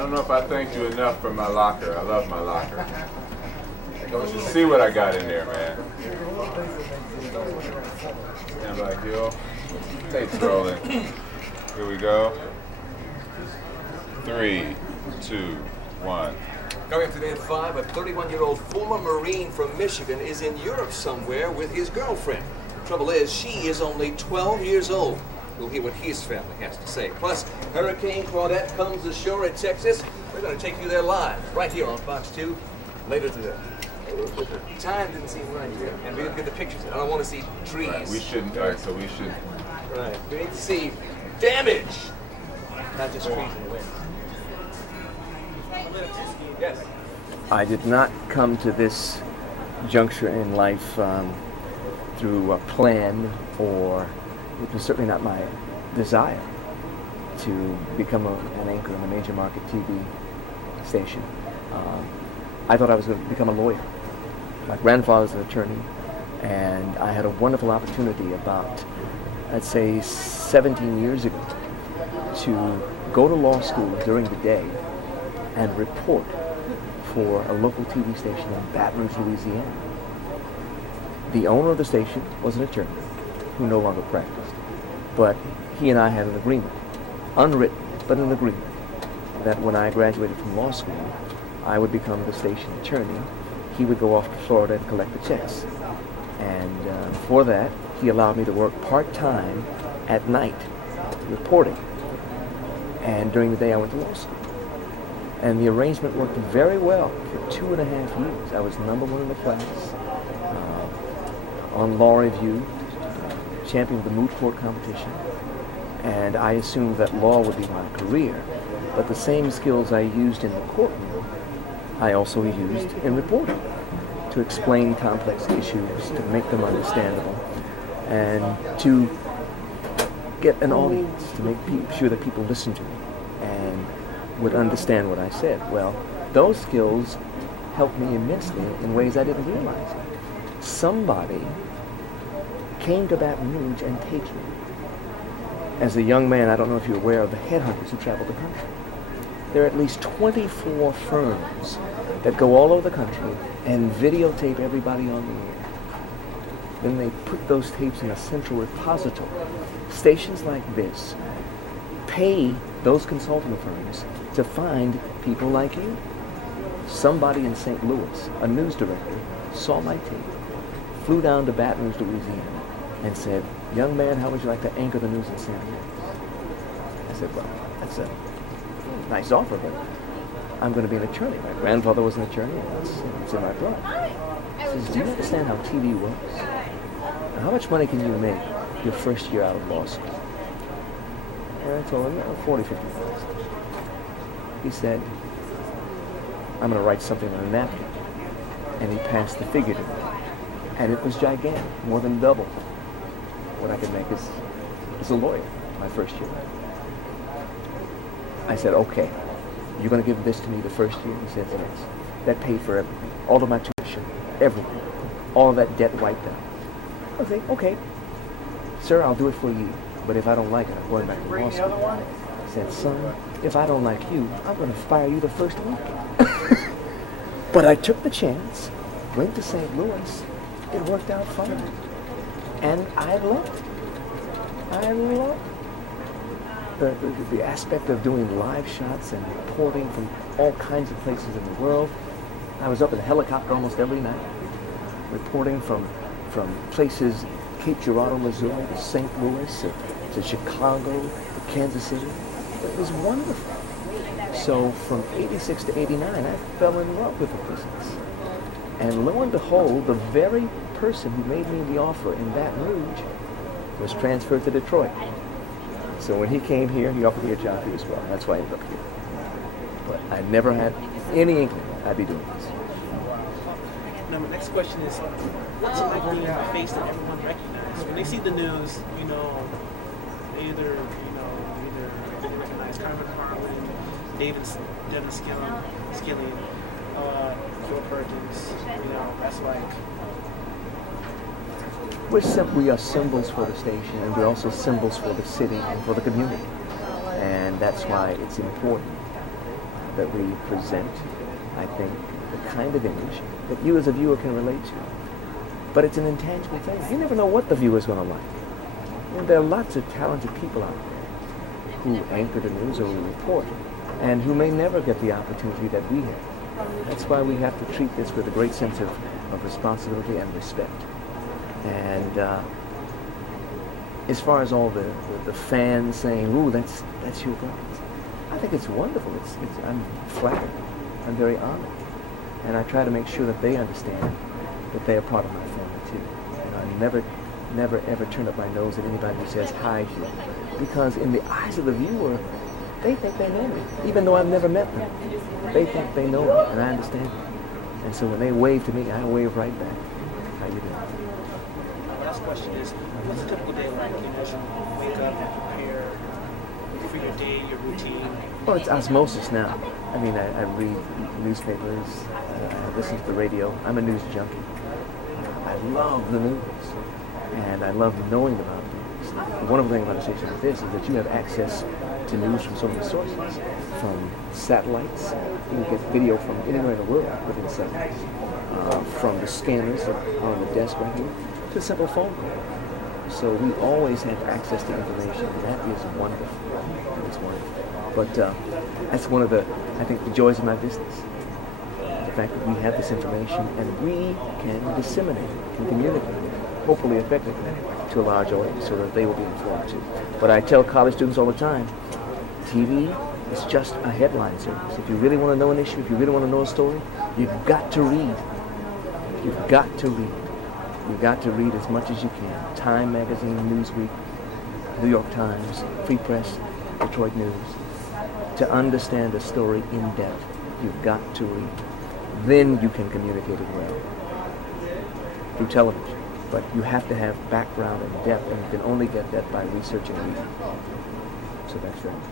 don't know if I thanked you enough for my locker. I love my locker. You see what I got in there, man. Stand by, Huel. Tape's rolling. Here we go. 3, 2, 1. Coming up today at 5, a 31-year-old former Marine from Michigan is in Europe somewhere with his girlfriend. The trouble is, she is only 12 years old. We'll hear what his family has to say. Plus, Hurricane Claudette comes ashore in Texas. We're going to take you there live, right here on Fox 2, later today. Time didn't seem right here, and we didn't get the pictures. I don't want to see trees. Right, we shouldn't, right, so we should. Right, we need to see damage, not just trees in the wind. Yes. I did not come to this juncture in life through a plan, or it was certainly not my desire to become an anchor in a major market TV station. I thought I was going to become a lawyer. My grandfather's an attorney, and I had a wonderful opportunity about, I'd say, 17 years ago to go to law school during the day and report for a local TV station in Baton Rouge, Louisiana. The owner of the station was an attorney who no longer practiced, but he and I had an agreement, unwritten, but an agreement, that when I graduated from law school, I would become the station attorney. He would go off to Florida and collect the checks. And for that, he allowed me to work part-time at night, reporting. And during the day, I went to law school. And the arrangement worked very well for 2.5 years. I was #1 in the class, on Law Review, championed the moot court competition, and I assumed that law would be my career. But the same skills I used in the courtroom, I also used in reporting, to explain complex issues, to make them understandable, and to get an audience, to make sure that people listen to me and would understand what I said. Well, those skills helped me immensely in ways I didn't realize. Somebody came to Baton Rouge and taped me. As a young man, I don't know if you're aware of the headhunters who travel the country. There are at least 24 firms that go all over the country and videotape everybody on the air. Then they put those tapes in a central repository. Stations like this pay those consulting firms to find people like you. Somebody in St. Louis, a news director, saw my tape, flew down to Baton Rouge, Louisiana, and said, "Young man, how would you like to anchor the news in St. Louis?" I said, "Well, that's a nice offer, but I'm going to be an attorney. My grandfather was an attorney, and it's in my blood." He says, "Do you understand how TV works? Now, how much money can you make your first year out of law school?" And I told him, 40, 50,000. He said, "I'm going to write something on a napkin." And he passed the figure to me. And it was gigantic, more than double what I could make as a lawyer my first year. I said, "Okay, you're going to give this to me the first year?" He said, "Yes." That paid for everything, all of my tuition, everything, all of that debt wiped out. I said, "Okay, sir, I'll do it for you. But if I don't like it, I'm going back to law school." I said, "Son, if I don't like you, I'm going to fire you the first week." But I took the chance, went to St. Louis. It worked out fine. And I loved it. I loved the aspect of doing live shots and reporting from all kinds of places in the world. I was up in a helicopter almost every night, reporting from places, Cape Girardeau, Missouri, to St. Louis, to Chicago, to Kansas City. It was wonderful. So from 86 to 89, I fell in love with the business. And lo and behold, the very person who made me the offer in Baton Rouge was transferred to Detroit. So when he came here, he offered me a job here as well. That's why I ended up here. But I never had any inkling I'd be doing this. Now, my next question is, what's it like being a face that everyone recognizes? When they see the news, either they recognize Carmen Harlan, Devin Skillian, Huel Perkins, that's like... We are symbols for the station, and we're also symbols for the city and for the community. And that's why it's important that we present, I think, the kind of image that you as a viewer can relate to. But it's an intangible thing. You never know what the viewer's going to like. And there are lots of talented people out there who anchor the news or who report, and who may never get the opportunity that we have. That's why we have to treat this with a great sense of responsibility and respect. And as far as all the fans saying, "Ooh, that's Huel Perkins," I think it's wonderful. I'm flattered. I'm very honored, and I try to make sure that they understand that they are part of my family too. And I never ever turn up my nose at anybody who says hi Huel, because in the eyes of the viewer, they think they know me, even though I've never met them. They think they know me, and I understand them. And so when they wave to me, I wave right back. How you doing? Last question is, what's a typical day like? You know, you wake up, prepare for your day, your routine. Well, it's osmosis now. I mean, I read newspapers, I listen to the radio. I'm a news junkie. I love the news, and I love knowing about news. The wonderful thing about a station like this is that you have access to news from so many sources, from satellites. You can get video from anywhere in the world within seconds, from the scanners that are on the desk right here, to a simple phone call. So we always have access to information, and that is wonderful. It's wonderful. But that's one of the, I think, the joys of my business. The fact that we have this information and we can disseminate it, can communicate it, hopefully effectively, to a large audience so that they will be informed too. But I tell college students all the time, TV is just a headline service. If you really want to know an issue, if you really want to know a story, you've got to read. You've got to read. You've got to read as much as you can. Time Magazine, Newsweek, New York Times, Free Press, Detroit News. To understand a story in depth, you've got to read. Then you can communicate it well through television. But you have to have background and depth, and you can only get that by researching and reading. So that's right.